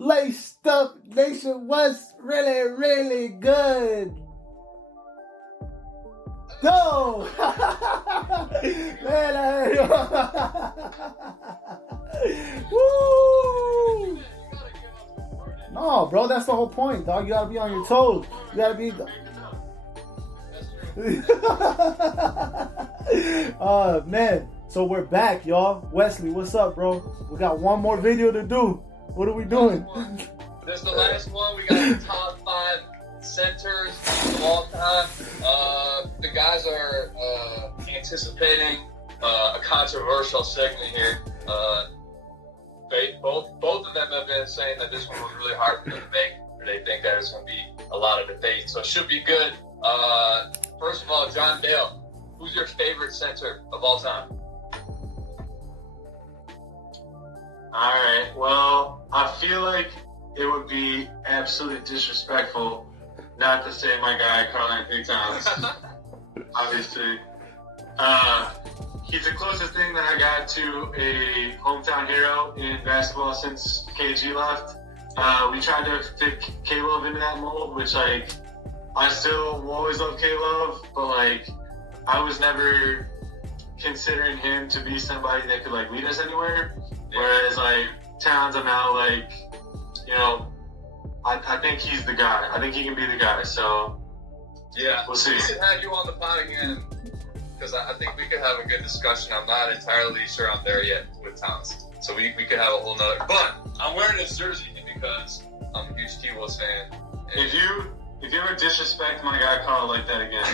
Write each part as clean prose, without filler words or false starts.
Laced Up Nation, what's really, really good? Go! Man, woo! No, bro, that's the whole point, dog. You gotta be on your toes. You gotta be. Man. So we're back, y'all. Wesley, what's up, bro? We got one more video to do. What are we doing? This is the last one. We got the top 5 centers of all time. The guys are anticipating a controversial segment here. Both of them have been saying that this one was really hard for them to make, or they think that it's going to be a lot of debate. So it should be good. First of all, Jon Dale, who's your favorite center of all time? Alright, well, I feel like it would be absolutely disrespectful not to say my guy, Karl Anthony Towns. Obviously. He's the closest thing that I got to a hometown hero in basketball since KG left. We tried to fit K-Love into that mold, which, like, I still will always love K-Love, but, like, I was never considering him to be somebody that could, like, lead us anywhere. Whereas, like, Towns, I'm now, like, you know, I think he's the guy. I think he can be the guy, so yeah, we'll see. We should have you on the pod again, because I think we could have a good discussion. I'm not entirely sure I'm there yet with Towns, so we could have a whole nother. But I'm wearing this jersey because I'm a huge T-Wolves fan. If you ever disrespect my guy Carl like that again,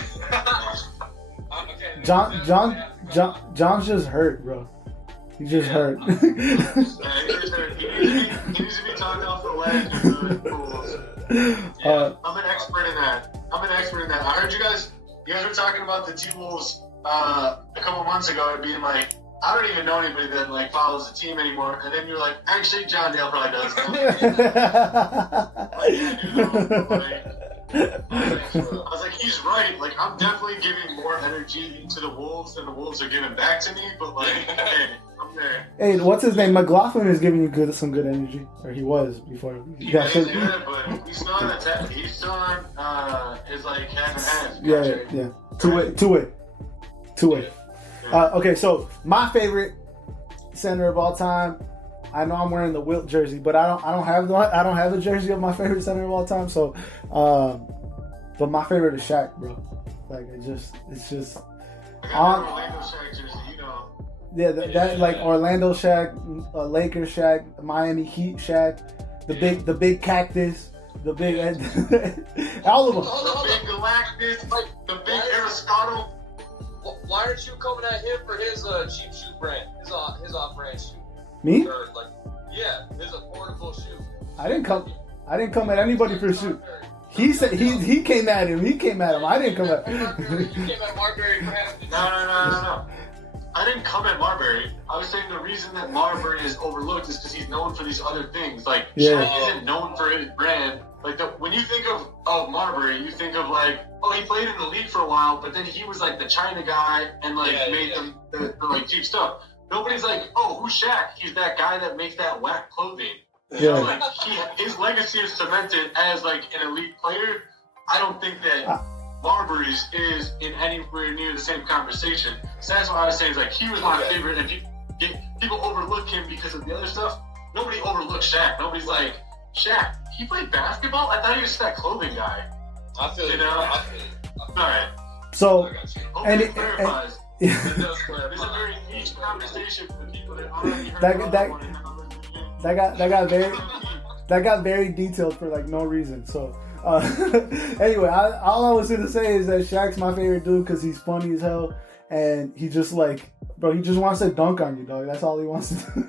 okay, John's just hurt, bro. He just hurt. He needs to be talked off the ledge of the Bulls. Yeah, I'm an expert in that. I heard you guys were talking about the T-Wolves a couple months ago and being like, I don't even know anybody that like follows the team anymore. And then you're like, actually, Jon Dale probably does. I was like, he's right. Like, I'm definitely giving more energy to the Wolves than the Wolves are giving back to me. But like, hey, I'm there. Hey, what's his name? McLaughlin is giving you some good energy, or he was before. He's good, but he's still on attack. He's still on his like half and half. Yeah. Two way. Okay, so my favorite center of all time. I know I'm wearing the Wilt jersey, but I don't have the jersey of my favorite center of all time. So, but my favorite is Shaq, bro. Like it's just. I got the Orlando Shaq jersey, you know. Yeah, that like Orlando Shaq, Lakers Shaq, Miami Heat Shaq, the big cactus, the big all of them. The big Galactus, the big Aristotle. Why aren't you coming at him for his cheap shoe brand, his off-brand shoe? Me? Or, like, yeah, his affordable shoe. I didn't come at anybody for a shoe. He said he came at him. I didn't come at him. You came at Marbury for him. No. I didn't come at Marbury. I was saying the reason that Marbury is overlooked is because he's known for these other things. Like, Shaq isn't known for his brand. Like, when you think of Marbury, you think of, like, oh, he played in the league for a while, but then he was, like, the China guy and, like, made them the like, cheap stuff. Nobody's like, oh, who's Shaq? He's that guy that makes that whack clothing. Yeah. You know, like, his legacy is cemented as, like, an elite player. I don't think that Marbury's is in anywhere near the same conversation. So that's what I was saying. Is like, he was my favorite, and people overlook him because of the other stuff. Nobody overlooks Shaq. Nobody's like, Shaq, he played basketball? I thought he was just that clothing guy. I feel you. All right. So, and it clarifies. It's a very niche conversation for the people that already heard that got very detailed for like no reason. So anyway, all I was gonna say is that Shaq's my favorite dude because he's funny as hell, and he just like, bro, he just wants to dunk on you, dog. That's all he wants to do.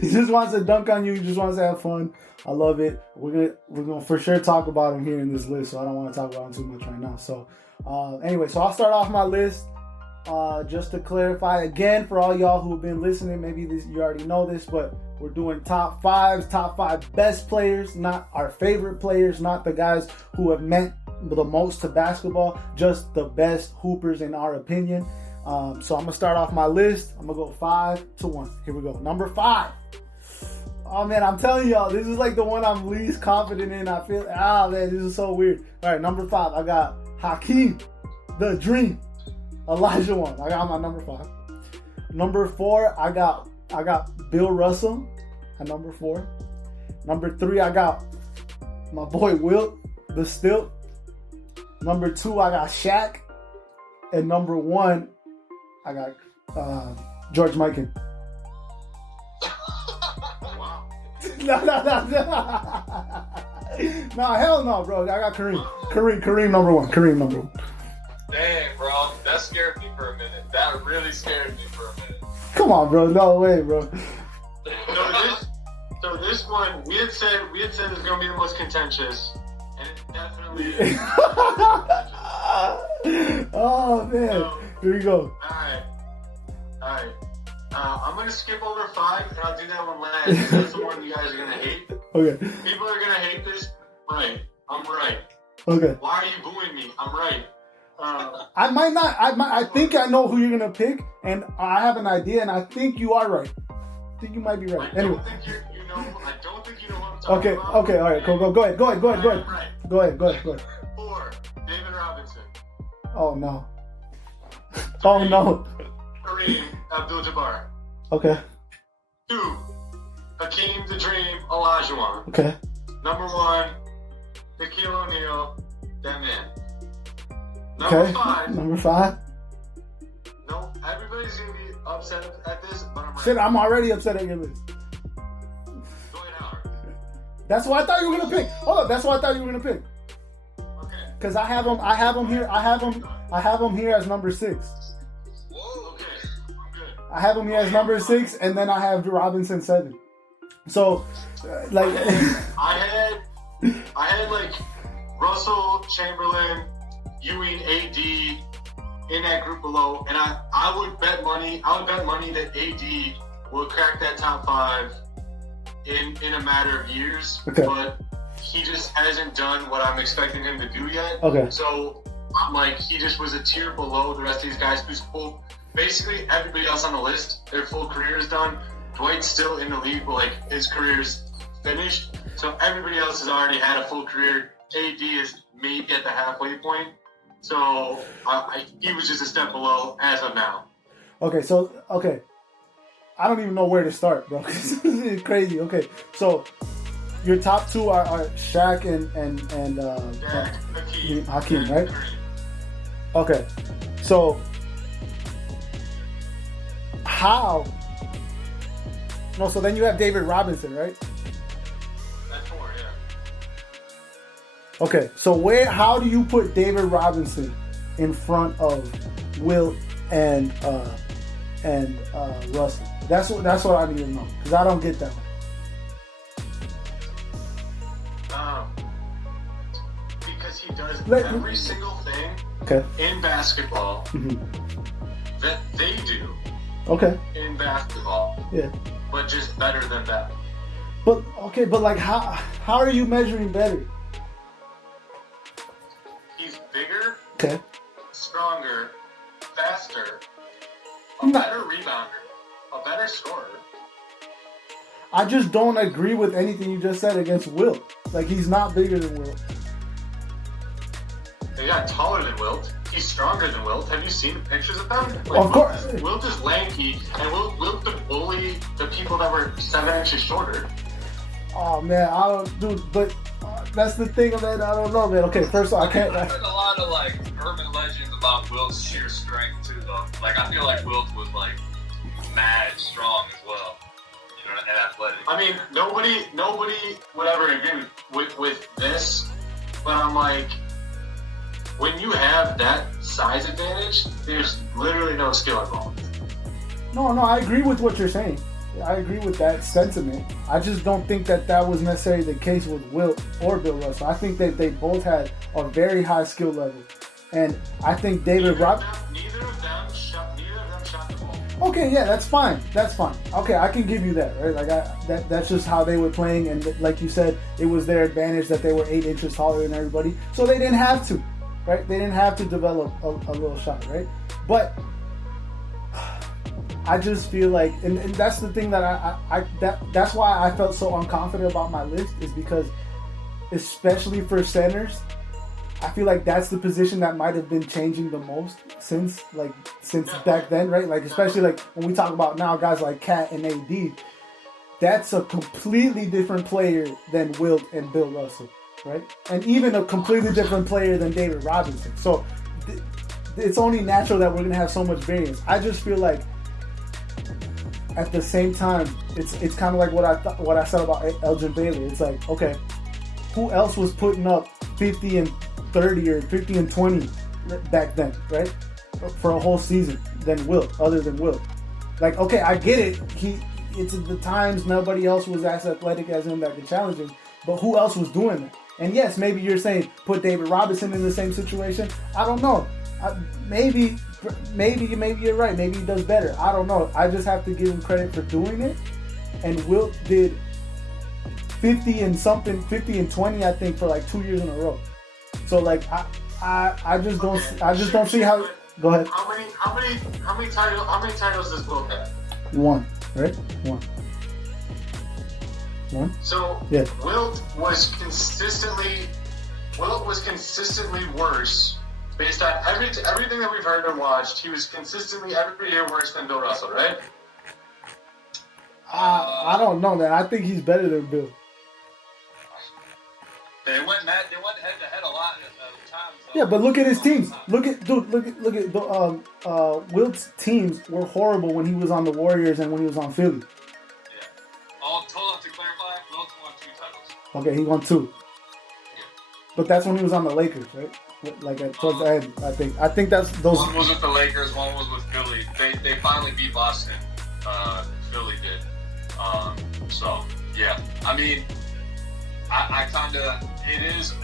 He just wants to dunk on you. He just wants to have fun. I love it. We're gonna for sure talk about him here in this list, so I don't want to talk about him too much right now. So anyway, so I'll start off my list. Just to clarify again for all y'all who've been listening, maybe you already know this, but we're doing top 5 best players, not our favorite players, not the guys who have meant the most to basketball, just the best hoopers in our opinion. So I'm gonna start off my list. I'm gonna go 5 to 1. Here we go. Number 5. Oh man, I'm telling y'all, this is like the one I'm least confident in. I feel, man, this is so weird. All right, number 5, I got Hakeem, the Dream, Olajuwon. I got my number 5. Number 4, I got Bill Russell at number 4. Number 3, I got my boy Wilt, the Stilt. Number 2, I got Shaq, and number 1, I got George Mikan. No, hell no, bro. I got Kareem number 1. Kareem number 1. Dang, bro. That scared me for a minute. That really scared me for a minute. Come on, bro. No way, bro. So this one, we had said it's gonna be the most contentious, and it definitely is. Oh man, so, here we go. All right. I'm gonna skip over 5, and I'll do that one last. That's the one you guys are gonna hate. Okay. People are gonna hate this. Right. I'm right. Okay. Why are you booing me? I'm right. I might not. I think I know who you're gonna pick, and I have an idea, and I think you are right. I think you might be right. I don't think you know what I'm talking about. Okay. All right. Cool. Go ahead. Right. Go ahead. 4, David Robinson. Oh no. Oh no. Kareem Abdul-Jabbar. Okay. 2, Hakeem the Dream Olajuwon. Okay. Number 1, Shaquille O'Neal, that man. Number 5. Number 5. No, everybody's gonna be upset at this, but I'm right. Shit, I'm already upset at your list. Dwight Howard. That's what I thought you were gonna pick. Hold up, that's what I thought you were gonna pick. Okay. Cause I have him here as number 6. Whoa. Okay. I'm good. I have him here as number 6, and then I have Robinson 7. So, like, I had like Russell, Chamberlain, Ewing, AD in that group below, and I would bet money that AD will crack that top 5 in a matter of years. Okay. But he just hasn't done what I'm expecting him to do yet. Okay. So I'm like, he just was a tier below the rest of these guys who's full. Basically, everybody else on the list, their full career is done. Dwight's still in the league, but like his career's finished. So everybody else has already had a full career. AD is maybe at the halfway point. So he was just a step below as of now. okay. I don't even know where to start, bro. This is crazy. Okay, so your top 2 are Shaq and Hakeem, right? Okay, so how? No, so then you have David Robinson, right? That's 4, yeah. Okay, so how do you put David Robinson in front of Wilt and Russell? That's what I need to know, because I don't get that one. Because he does every single thing in basketball that they do in basketball. Yeah. But just better than that. But like how are you measuring better? He's bigger, stronger, faster, better rebounder, a better scorer. I just don't agree with anything you just said against Wilt. Like, he's not bigger than Wilt. He's not taller than Wilt. He's stronger than Wilt. Have you seen pictures of them? Like, of course. Wilt is lanky, and Wilt could bully the people that were 7 inches shorter. Oh man, I don't, dude. But that's the thing, man. I don't know, man. Okay, first of all, I can't. There's a lot of like urban legends about Wilt's sheer strength too, though. Like, I feel like Wilt was like mad strong as well. You know, and athletic. I mean, nobody would ever agree with this, but I'm like, when you have that size advantage, there's literally no skill involved. No, I agree with what you're saying. I agree with that sentiment. I just don't think that was necessarily the case with Wilt or Bill Russell. I think that they both had a very high skill level, and I think David Robinson. Neither of them shot the ball. Okay, yeah, that's fine. Okay, I can give you that, right? Like that's just how they were playing, and like you said, it was their advantage that they were 8 inches taller than everybody, so they didn't have to, right? They didn't have to develop a little shot, right? But I just feel like, and that's the thing that that's why I felt so unconfident about my list, is because, especially for centers, I feel like that's the position that might have been changing the most since back then, right? Like, especially like when we talk about now guys like Cat and AD, that's a completely different player than Wilt and Bill Russell, right? And even a completely different player than David Robinson. So it's only natural that we're gonna have so much variance. I just feel like at the same time, it's kind of like what I said about Elgin Baylor. It's like, okay, who else was putting up 50 and 30 or 50 and 20 back then, right? For a whole season than Wilt, other than Wilt. Like, okay, I get it. It's at the times nobody else was as athletic as him that could challenge him, but who else was doing that? And yes, maybe you're saying put David Robinson in the same situation. I don't know. Maybe you're right. Maybe he does better. I don't know. I just have to give him credit for doing it. And Wilt did 50 and 20, I think, for like 2 years in a row. So like I just don't see how. Go ahead. How many titles does Wilt have? One, right? One. So yeah. Wilt was consistently worse based on everything that we've heard and watched. He was consistently every year worse than Bill Russell, right? I don't know, man. I think he's better than Bill. They went head to head a lot of times. Yeah, but look at his teams. Look at Wilt's teams were horrible when he was on the Warriors and when he was on Philly. Yeah. All told, to clarify, Wilt won 2 titles. Okay, he won 2. Yeah. But that's when he was on the Lakers, right? Like towards the end, I think that's those. One was with the Lakers, one was with Philly. They finally beat Boston. Philly did. So yeah, I mean, I kind of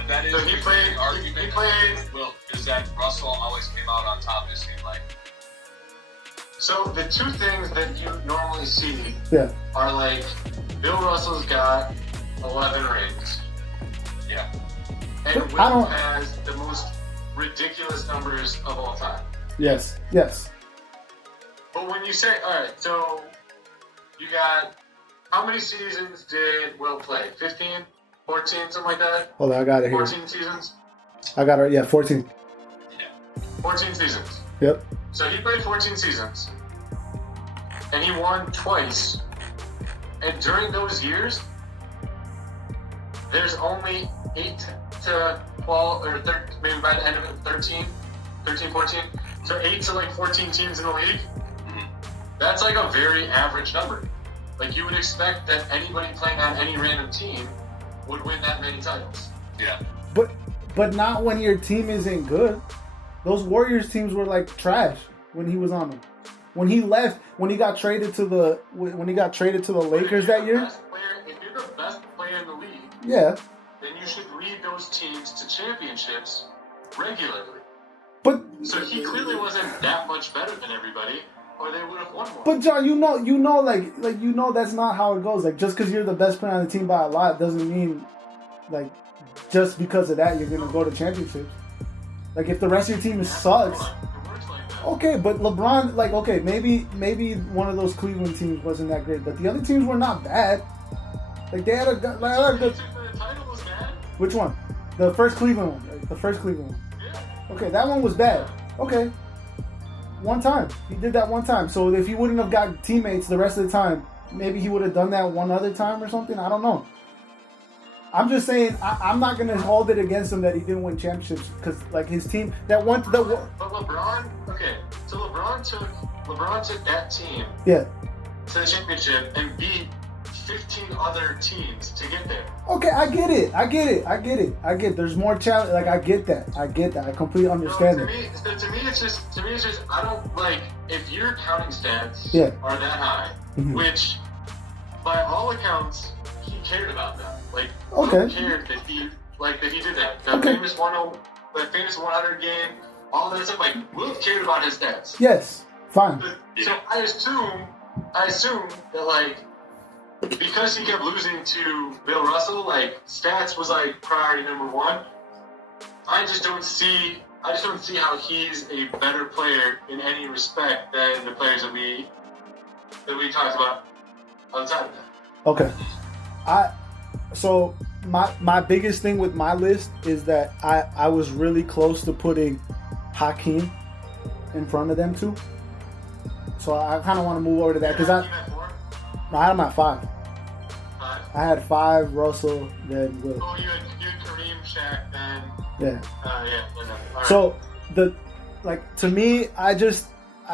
that is so he played, the argument. He played. Wilt is that Russell always came out on top. It seemed like. So the two things that you normally see are like Bill Russell's got 11 rings. Yeah. And Wilt has the most ridiculous numbers of all time. Yes. But when you say, all right, so you got, how many seasons did Wilt play? 15? 14? Something like that? Hold on, I got it here. 14 seasons? I got it, 14. Yeah. 14 seasons. Yep. So he played 14 seasons. And he won twice. And during those years, there's only 8 to 12, or maybe by the end of it, 13, 14. So 8 to like 14 teams in the league. Mm-hmm. That's like a very average number. Like you would expect that anybody playing on any random team would win that many titles. Yeah. But not when your team isn't good. Those Warriors teams were like trash when he was on them. When he left, when he got traded to the Lakers that year. If you're the best player in the league, yeah, then you should lead those teams to championships regularly. So he clearly wasn't that much better than everybody, or they would have won more. But John, you know that's not how it goes. Like just because you're the best player on the team by a lot doesn't mean like just because of that you're gonna go to championships. Like if the rest of your team sucks. Okay, but LeBron, like, okay, maybe one of those Cleveland teams wasn't that great, but the other teams were not bad. Like, they had a good... The title was bad? Which one? The first Cleveland one. Right? The first Cleveland one. Yeah. Okay, that one was bad. Okay. One time. He did that one time. So if he wouldn't have got teammates the rest of the time, maybe he would have done that one other time or something. I don't know. I'm just saying, I'm not going to hold it against him that he didn't win championships because, like, his team that won. But LeBron, okay, so LeBron took that team to the championship and beat 15 other teams to get there. Okay, I get it. There's more challenge. Like, I get that. I completely understand it. To me, it's just, I don't, like, if your counting stats are that high, which, by all accounts, he cared about that. Like, he cared that he did that. The famous 100 game, all that stuff. Like, Wilt cared about his stats. Yes, fine. So I assume that like because he kept losing to Bill Russell, like stats was like priority number 1. I just don't see how he's a better player in any respect than the players that we that we talked about outside of that. Okay. So my biggest thing with my list is that I was really close to putting Hakeem in front of them too. So I kind of want to move over to that because I had him at 5. 5? I had 5, Russell, then Will. Oh, you had Kareem, Shaq, then. Yeah. Yeah. Right. So to me, I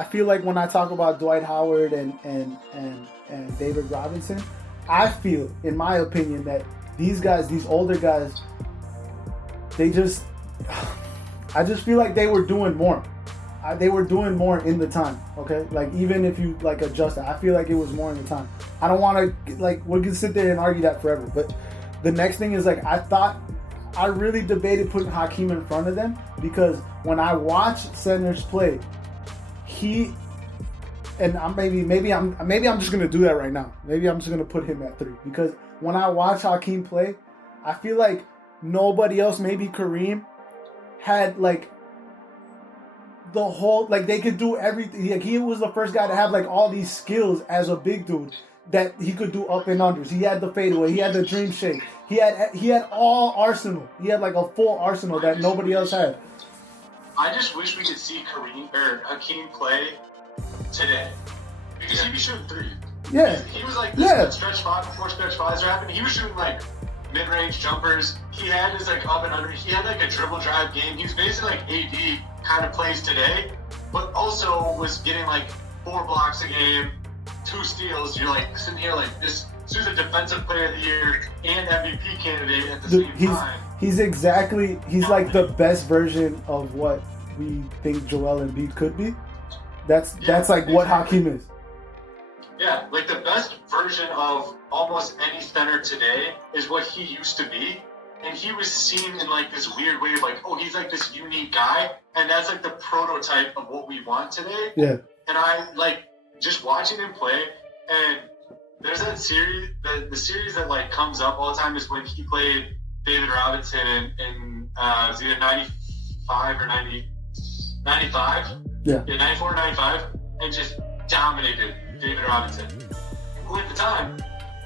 feel like when I talk about Dwight Howard and David Robinson, I feel, in my opinion, that these guys, these older guys, I just feel like they were doing more. They were doing more in the time, okay? Like, even if you, like, adjust it, I feel like it was more in the time. I don't want to, like, we can sit there and argue that forever. But the next thing is, like, I really debated putting Hakeem in front of them because when I watch centers play, maybe I'm just gonna do that right now. Maybe I'm just gonna put him at 3 because when I watch Hakeem play, I feel like nobody else, maybe Kareem, had like the whole, like, they could do everything. Like, he was the first guy to have like all these skills as a big dude that he could do up and unders. He had the fadeaway. He had the dream shake. He had all arsenal. He had like a full arsenal that nobody else had. I just wish we could see Hakeem play today because he'd be shooting 3. Yeah. He was like this stretch 5 before stretch 5s were happening. He was shooting like mid-range jumpers. He had his like up and under. He had like a dribble drive game. He was basically like AD kind of plays today, but also was getting like 4 blocks a game, 2 steals. You're like sitting here like this was a defensive player of the year and MVP candidate at the same time. He's like the best version of what we think Joel Embiid could be. That's like what Hakeem is. Yeah, like the best version of almost any center today is what he used to be. And he was seen in like this weird way of like, oh, he's like this unique guy. And that's like the prototype of what we want today. Yeah. And I like just watching him play. And there's that series, the series that like comes up all the time is when he played David Robinson in it was either 95 or 95. Yeah. 94 or 95. And just dominated David Robinson, who at the time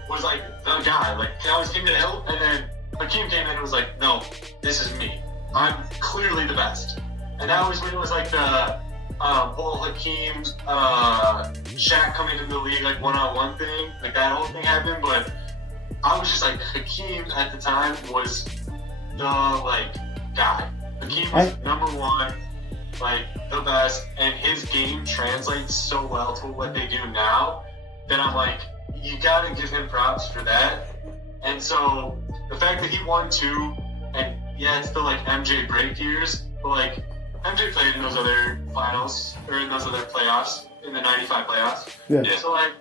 was like the guy. Like, he always came to the hill, and then Hakeem came in and was like, no, this is me. I'm clearly the best. And that was when it was like the whole Hakeem, Shaq coming into the league, like one-on-one thing. Like that whole thing happened, but I was just like, Hakeem at the time was the like guy. Hakeem was number 1, like the best, and his game translates so well to what they do now that I'm like, you gotta give him props for that. And so the fact that he won 2, and yeah, it's the like MJ break years, but like MJ played in those other finals or in those other playoffs, in the 95 playoffs. Yeah. So like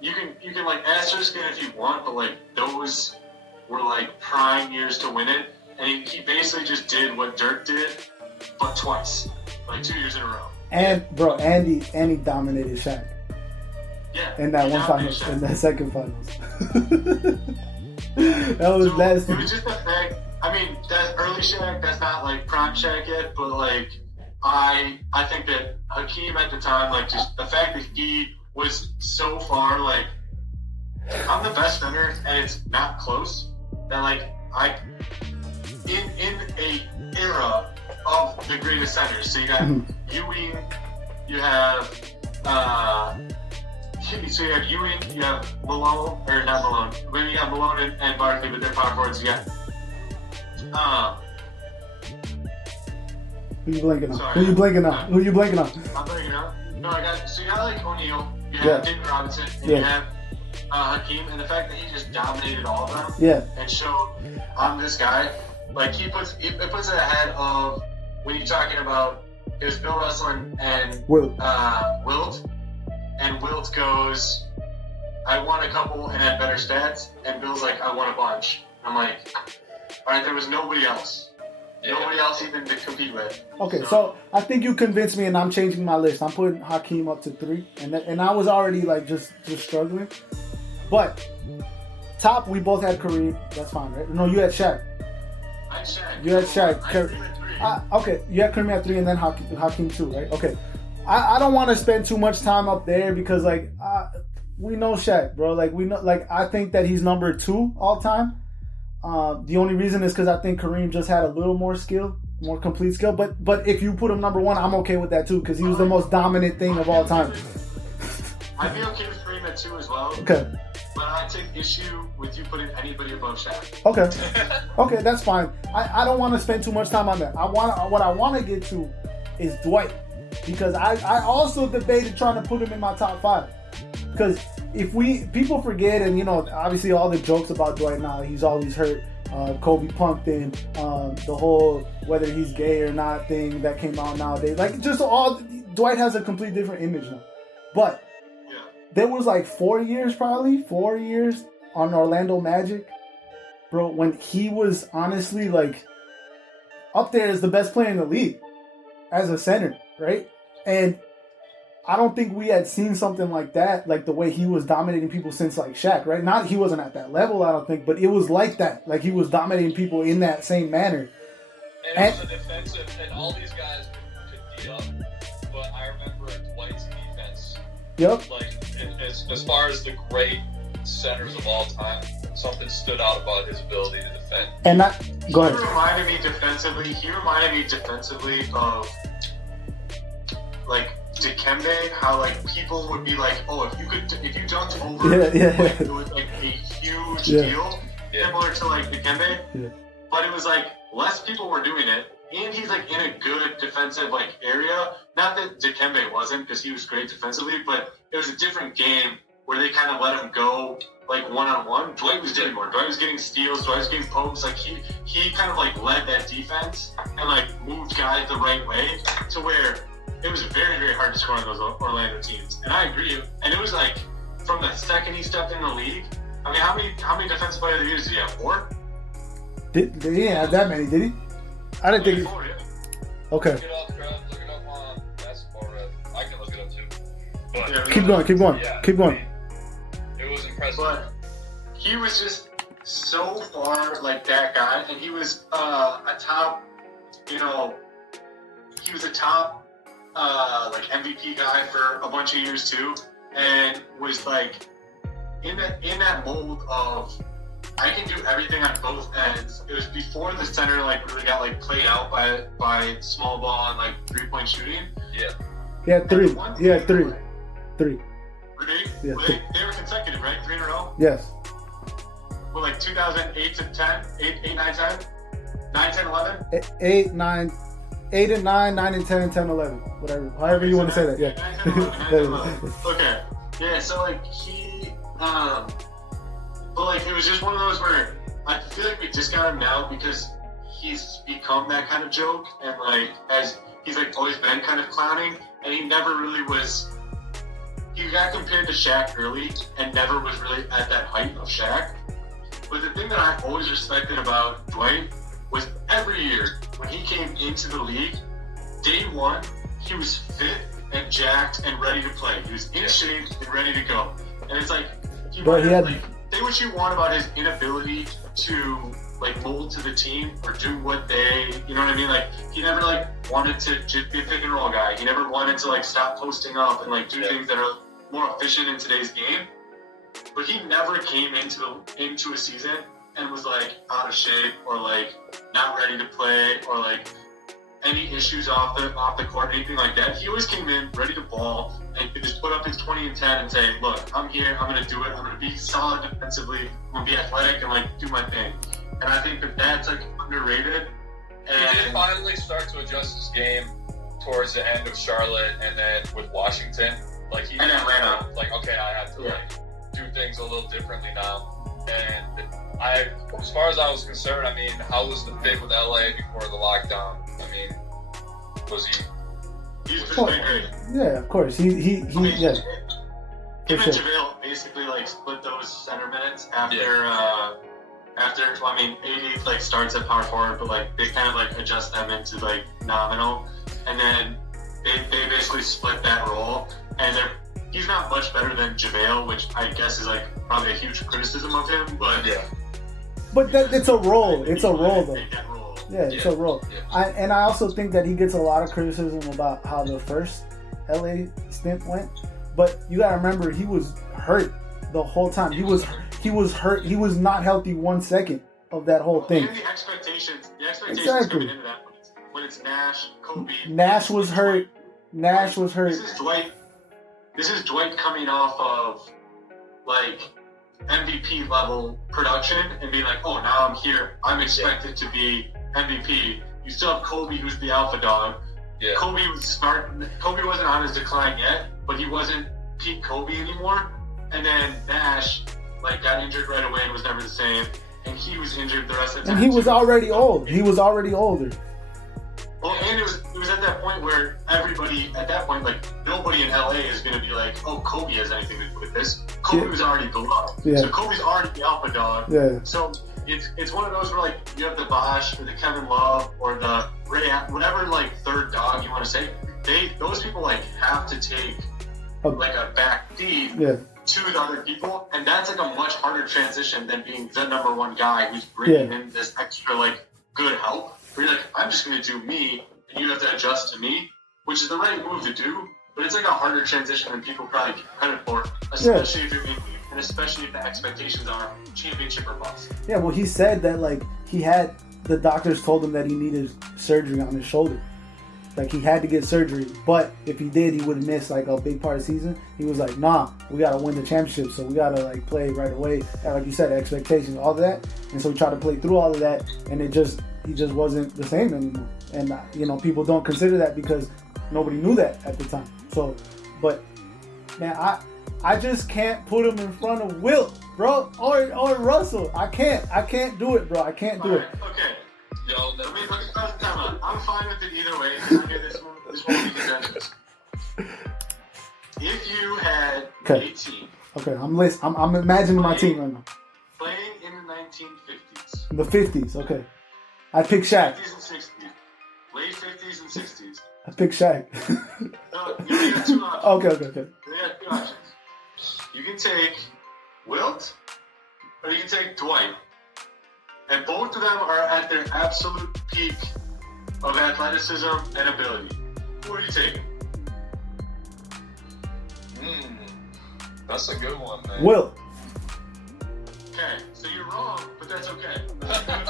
you can like asterisk it if you want, but like those were like prime years to win it. And he basically just did what Dirk did, but twice, like 2 years in a row. And bro, Andy dominated Shaq. Yeah. In that one finals, in that second finals. That was nasty. It was just the fact. I mean, that's early Shaq. That's not like prime Shaq yet, but like I think that Hakeem at the time, like just the fact that he was so far, like I'm the best center, and it's not close. That like in a era of the greatest centers. So you got Ewing, you have Ewing, you have Malone, or not Malone. When you got Malone and Barkley with their power forwards, you got who you blanking on? Sorry. Who you blanking on? I'm blanking out. No, you got like O'Neal, you have David Robinson, and you have Hakeem, and the fact that he just dominated all of them, and showed I'm this guy. Like it puts it ahead of when you're talking about it was Bill Russell and Wilt, and Wilt goes, I won a couple and had better stats, and Bill's like, I won a bunch. I'm like, all right, there was nobody else. Nobody else even to compete with. Okay, so I think you convinced me, and I'm changing my list. I'm putting Hakeem up to 3, and I was already like just struggling. But top, we both had Kareem. That's fine, right? No, you had Shaq. I had Shaq. You had Shaq. I had Kareem at 3. Okay, you had Kareem at 3, and then Hakeem 2, right? Okay. I don't want to spend too much time up there because like we know Shaq, bro. Like we know, like I think that he's number 2 all time. The only reason is because I think Kareem just had a little more skill, more complete skill. But if you put him number 1, I'm okay with that too because he was the most dominant thing of all time. I'd be okay with Kareem at 2 as well. Okay. But I take issue with you putting anybody above Shaq. Okay, that's fine. I don't want to spend too much time on that. What I want to get to is Dwight because I also debated trying to put him in my top 5 because if people forget and you know obviously all the jokes about Dwight now he's always hurt. Kobe punked him. The whole whether he's gay or not thing that came out nowadays. Like just all Dwight has a complete different image now, but. There was like 4 years on Orlando Magic, bro, when he was honestly like up there as the best player in the league as a center, right? And I don't think we had seen something like that, like the way he was dominating people since like Shaq, right? Not he wasn't at that level, I don't think, but it was like that. Like he was dominating people in that same manner. And it was a defensive, and all these guys could beat up, but I remember Dwight's defense. Yep. Like, as far as the great centers of all time, something stood out about his ability to defend. And go ahead. He reminded me defensively of like Dikembe, how like people would be like, oh, if you dunked over, like, it was like a huge deal, similar to like Dikembe. Yeah. But it was like less people were doing it. And he's like in a good defensive like area. Not that Dikembe wasn't, because he was great defensively, but it was a different game where they kind of let him go like one-on-one. Dwight was doing more. Dwight was getting steals. Dwight was getting pokes. Like he kind of like led that defense and like moved guys the right way to where it was very, very hard to score on those Orlando teams. And I agree. And it was like from the second he stepped in the league. I mean, how many defensive players of the year did he have? 4? He didn't have that many, did he? I didn't think. Okay. Look it up on Basketball Red. I can look it up too. But yeah, keep going. Yeah, keep going. It was impressive. But he was just so far like that guy, and he was a top. You know, he was a top like MVP guy for a bunch of years too, and was like in that mold of. I can do everything on both ends. It was before the center like really got like played out by small ball and like 3-point shooting. Yeah. Yeah, 3. Yeah, 3. 3. 3? Yeah. Well, they were consecutive, right? 3 in a row? Yes. Well, like 2008 to 10? 8, 9, 10? 9, 10, 11? 8, 9, 8 and 9, 9 and 10, and 10, 11. Whatever. However you want to say that. Yeah. 9, 10, 11, 9, 10, 11. Okay. Yeah, so like he but like it was just one of those where I feel like we just got him now because he's become that kind of joke, and like as he's like always been kind of clowning, and he never really was. He got compared to Shaq early and never was really at that height of Shaq. But the thing that I always respected about Dwight was every year when he came into the league, day one, he was fit and jacked and ready to play. He was in shape and ready to go. And it's like say what you want about his inability to like mold to the team or do what they, you know what I mean? Like he never like wanted to just be a pick and roll guy. He never wanted to like stop posting up and like do things that are more efficient in today's game. But he never came into a season and was like out of shape or like not ready to play or like any issues off the court, anything like that. He always came in ready to ball and could just put up his 20 and 10 and say, look, I'm here, I'm gonna do it, I'm gonna be solid defensively, I'm gonna be athletic and like do my thing. And I think that that's like underrated. And he did finally start to adjust his game towards the end of Charlotte and then with Washington. Like he Atlanta. Like, okay, I have to like do things a little differently now. And as far as I was concerned, I mean, how was the fit with LA before the lockdown? I mean, was he? He's been great. Yeah, of course. He yeah. Him and JaVale basically like split those center minutes after I mean, AD like starts at power forward, but like they kind of like adjust them into like nominal, and then they basically split that role, and he's not much better than JaVale, which I guess is like probably a huge criticism of him, but But it's a role. It's a role though. Yeah, it's a role. Yeah. I also think that he gets a lot of criticism about how the first LA stint went. But you gotta remember, he was hurt the whole time. He was hurt. He was not healthy 1 second of that whole thing. And the expectations Exactly. coming into that when it's Nash, Kobe. Nash was hurt. Nash was hurt. This is Dwight coming off of like MVP level production and being like, oh, now I'm here. I'm expected to be MVP. You still have Kobe, who's the alpha dog. Yeah. Kobe wasn't on his decline yet, but he wasn't peak Kobe anymore. And then Nash like got injured right away and was never the same. And he was injured the rest of the time. And he was already old. He was already older. Well, and it was at that point where everybody at that point, like nobody in LA is going to be like, oh, Kobe has anything to do with this. Kobe was already beloved. Yeah. So Kobe's already the alpha dog. Yeah. So it's one of those where like you have the Bosh or the Kevin Love or the Ray, whatever like third dog you want to say. Those people like have to take like a back seat to the other people, and that's like a much harder transition than being the number one guy who's bringing in this extra like good help. Where you're like, I'm just going to do me, and you have to adjust to me, which is the right move to do, but it's like a harder transition than people probably give credit for, especially if you're me, and especially if the expectations are championship or bust. Yeah, well, he said that, like, the doctors told him that he needed surgery on his shoulder. Like, he had to get surgery, but if he did, he would miss, like, a big part of the season. He was like, nah, we got to win the championship, so we got to, like, play right away. And like you said, expectations, all that. And so he tried to play through all of that, and he just wasn't the same anymore. And, you know, people don't consider that because nobody knew that at the time. So, but, man, I just can't put him in front of Wilt, bro, or Russell. I can't do it, bro. I can't do it. Okay. Yo, let me pass the time out. I'm fine with it either way. I hear this won't be contentious. If you had a team. Okay, I'm imagining my team right now. Playing in the 1950s. In the 50s, okay. I pick Shaq. 50s and 60s. Late 50s and 60s. I pick Shaq. No, you got two options. Okay. You got two options. You can take Wilt, or you can take Dwight. And both of them are at their absolute peak of athleticism and ability. Who are you taking? That's a good one, man. Wilt. Okay, so you're wrong, but that's okay.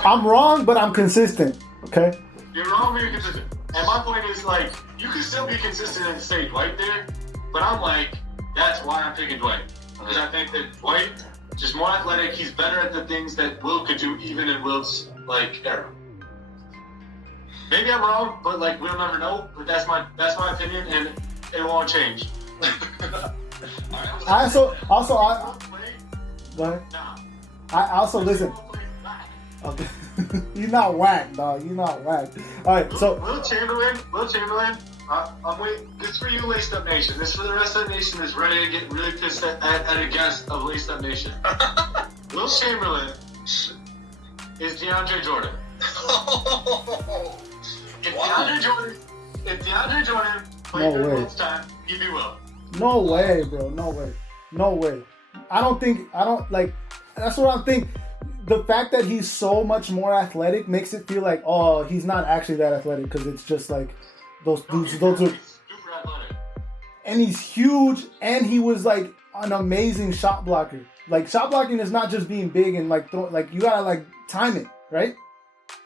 I'm wrong, but I'm consistent. Okay? You're wrong, but you're consistent. And my point is, like, you can still be consistent and say Dwight there, but I'm like, that's why I'm picking Dwight. Because I think that Dwight, just more athletic, he's better at the things that Wilt could do even in Wilt's, like, era. Maybe I'm wrong, but, like, we'll never know. But that's my opinion, and it won't change. I go ahead. Nah. I also listen. Okay. You're not whack, dog. You're not whack. All right, so Will Chamberlain. I'm waiting. This for you, Laced Up Nation. This for the rest of the nation is ready to get really pissed at a guest of Laced Up Nation. Will Chamberlain is DeAndre Jordan. If DeAndre Jordan played for Will's time, he'd be Will. No way, bro. No way. That's what I'm thinking. The fact that he's so much more athletic makes it feel like, oh, he's not actually that athletic because it's just like those dudes. He's are super athletic. And he's huge, and he was like an amazing shot blocker. Like, shot blocking is not just being big and like throw, like you gotta like time it, right?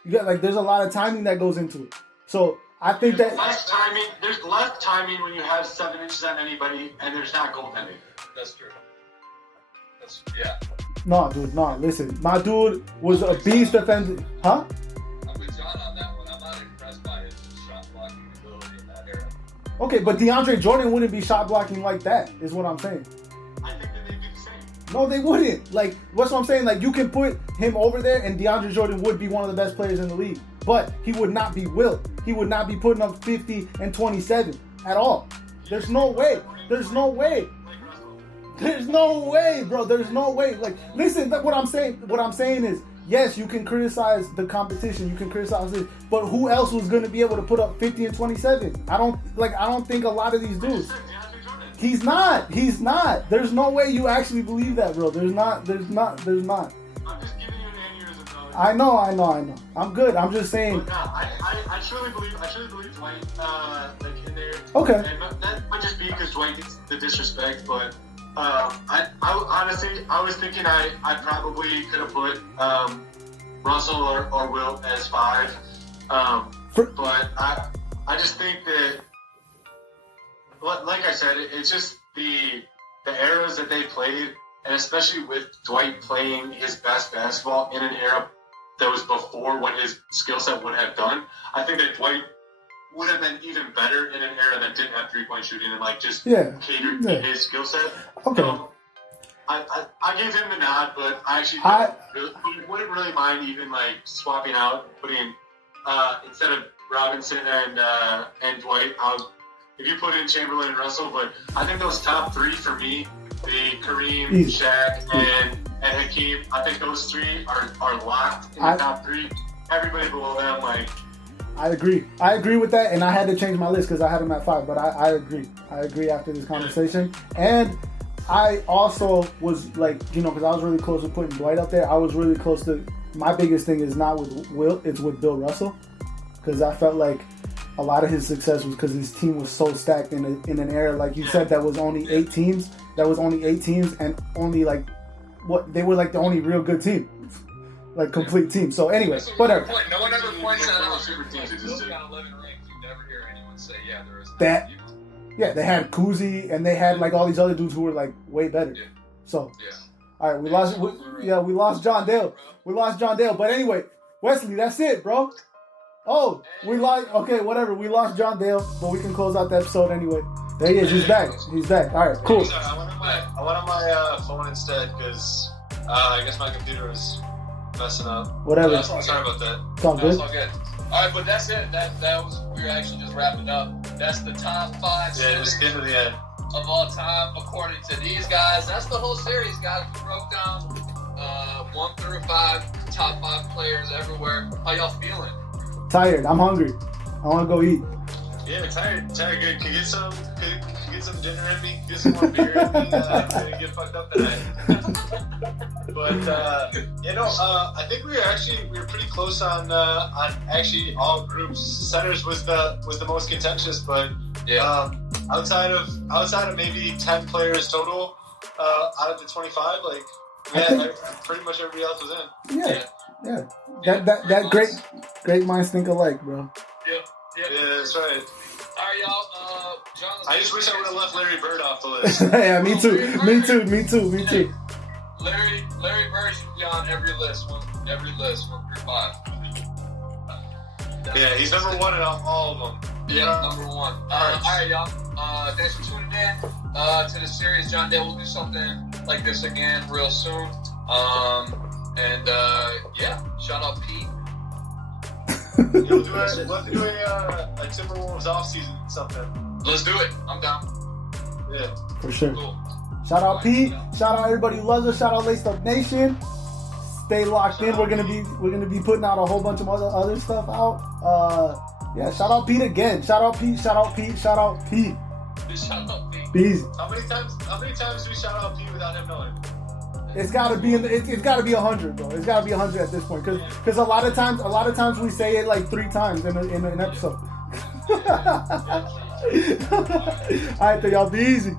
You got like there's a lot of timing that goes into it. So I think there's less timing when you have 7 inches on anybody and there's not goaltending. That's true. Yeah. No, dude, no. Listen, my dude was a beast defender. Huh? I'm with John on that one. I'm not impressed by his shot blocking ability in that era. Okay, but DeAndre Jordan wouldn't be shot blocking like that, is what I'm saying. I think that they'd be the same. No, they wouldn't. Like, what's what I'm saying? Like, you can put him over there, and DeAndre Jordan would be one of the best players in the league. But he would not be Wilt. He would not be putting up 50 and 27 at all. There's no way. There's no way. There's no way, bro. There's no way. Like, listen, what I'm saying is, yes, you can criticize the competition. You can criticize this. But who else was going to be able to put up 50 and 27? I don't think a lot of these dudes. He's not. There's no way you actually believe that, bro. There's not. I'm just giving you an aneurysm, though. I know. I'm good. I'm just saying. But no, I truly believe Dwight, like in there. Okay. And that might be because Dwight gets the disrespect, but I honestly, I was thinking I probably could have put Russell or Wilt as 5. But I just think that, like I said, it's just the eras that they played, and especially with Dwight playing his best basketball in an era that was before what his skill set would have done. I think that Dwight would have been even better in an era that didn't have 3-point shooting and like just catered to his skill set. Okay. So I gave him the nod, but I actually wouldn't really mind even like swapping out, putting instead of Robinson and Dwight, if you put in Chamberlain and Russell. But I think those top 3 for me, the Kareem, Shaq, and Hakeem, I think those 3 are locked in the top 3. Everybody below them, like. I agree with that, and I had to change my list because I had him at 5. But I agree after this conversation, and I also was like, because I was really close to putting Dwight up there. I was really close to. My biggest thing is not with Wilt, it's with Bill Russell, because I felt like a lot of his success was because his team was so stacked in an era, like you said, that was only 8 teams. That was only 8 teams, and only like they were like the only real good team. Like complete team. So anyway, whatever. No one ever points that out. Super teams existed. 11 rings. You never hear anyone say, "Yeah, there is that." Yeah, they had Kuzi, and they had like all these other dudes who were like way better. Yeah. So, all right, we lost Jon Dale. We lost Jon Dale. But anyway, Wesley, that's it, bro. Oh, we lost. Okay, whatever. We lost Jon Dale, but we can close out the episode anyway. There he is. He's back. He's back. All right, cool. I went on my phone instead because I guess my computer was messing up. Whatever. Sorry about that. Sounds good. That's all good. All right, but that's it. That was, we were actually just wrapping up. That's the top 5 just get to the end of all time according to these guys. That's the whole series, guys. We broke down 1 through 5 top 5 players everywhere. How y'all feeling? Tired. I'm hungry. I want to go eat. Yeah, tired. Good. Can you get some dinner in me? Get some more beer in me. I'm gonna get fucked up tonight. But I think we were pretty close on actually all groups. Centers was the most contentious, but outside of maybe 10 players total out of the 25, pretty much everybody else was in. Yeah. That great minds think alike, bro. Yeah, that's right. All right, y'all. John, I just wish I would have left Larry Bird off the list. Yeah, me too. Larry Bird should be on every list. 1 through 5. Yeah, he's number 1 in all of them. Yeah, number 1. All right, y'all. Thanks for tuning in to the series. Jon Dale will do something like this again real soon. Shout out Pete. We'll have to do a Timberwolves offseason something. Let's do it. I'm down. Yeah. For sure. Cool. Shout out Pete. Shout out everybody who loves us. Shout out Laced Up Nation. Stay locked in. We're gonna be putting out a whole bunch of other stuff out. Shout out Pete again. Shout out Pete. Shout out Pete. Shout out Pete. How many times do we shout out Pete without him knowing? It's gotta be it's gotta be 100, bro. It's gotta be 100 at this point, because a lot of times we say it like 3 times in an episode. All right, so y'all be easy.